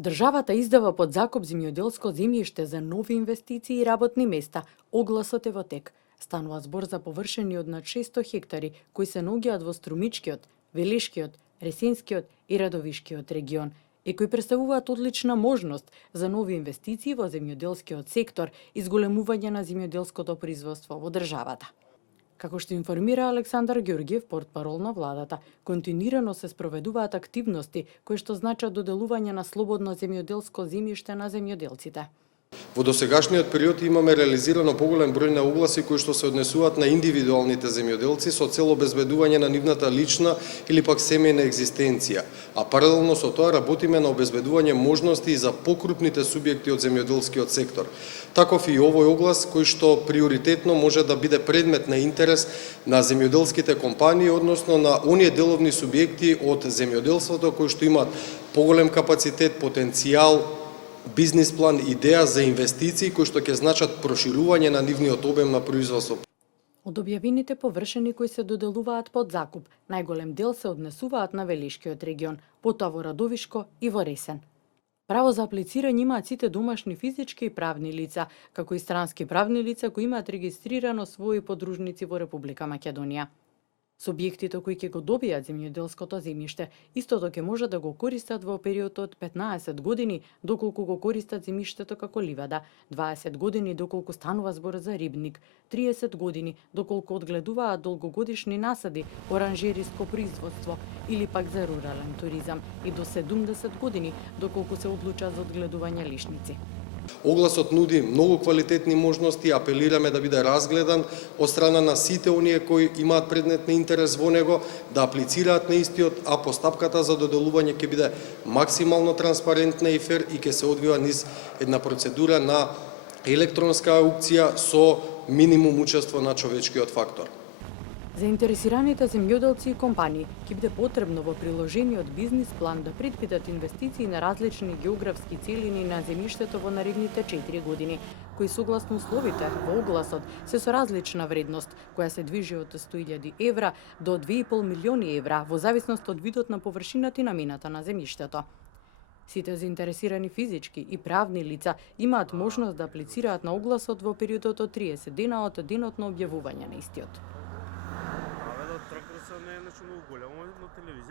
Државата издава под закуп земјоделско земјиште за нови инвестиции и работни места. Огласот е во тек. Станува збор за површини од над 600 хектари, кои се наоѓаат во Струмичкиот, Велишкиот, Ресенскиот и Радовишкиот регион и кои представуваат одлична можност за нови инвестиции во земјоделскиот сектор и зголемување на земјоделското производство во државата. Како што информира Александар Ѓорѓиев, портпарол на владата, континуирано се спроведуваат активности кои што значат доделување на слободно земјоделско земјиште на земјоделците. Во досегашниот период имаме реализирано поголем број на огласи кои што се однесуваат на индивидуалните земјоделци со цел обезбедување на нивната лична или пак семејна екзистенција, а паралелно со тоа работиме на обезбедување можности и за покрупните субјекти од земјоделскиот сектор. Таков и овој оглас кој што приоритетно може да биде предмет на интерес на земјоделските компании, односно на оние деловни субјекти од земјоделството кои што имаат поголем капацитет, потенцијал, бизнис план, идеја за инвестиции кои што ќе значат проширување на нивниот обем на производство. Од објавените површини кои се доделуваат под закуп, најголем дел се однесуваат на Велишкиот регион, потоа во Радовишко и во Ресен. Право за аплицирање имаат сите домашни физички и правни лица, како и странски правни лица кои имаат регистрирано своји подружници во Република Македонија. Субјектите кои ќе го добијат земјоделското земјиште, истото ќе може да го користат во период од 15 години, доколку го користат земјиштето како ливада, 20 години доколку станува збор за рибник, 30 години доколку одгледуваат долгогодишни насади, оранжериско производство или пак за рурален туризам и до 70 години доколку се одлучат за одгледување лишници. Огласот нуди многу квалитетни можности, апелираме да биде разгледан од страна на сите оние кои имаат предмет на интерес во него, да аплицираат на истиот, а постапката за доделување ќе биде максимално транспарентна и фер и ќе се одвива низ една процедура на електронска аукција со минимум учество на човечкиот фактор. Заинтересираните земјоделци и компании ќе биде потребно во приложениот бизнис план да предвидат инвестиции на различни географски целини на земјиштето во наредните 4 години, кои согласно условите во огласот се со различна вредност, која се движи од 100.000 евра до 2,5 милиони евра во зависност од видот на површината и намината на земјиштето. Сите заинтересирани физички и правни лица имаат можност да аплицираат на огласот во периодот од 30 дена од денот на објавување на истиот. Трактор не е нешто многу големо на телевизија.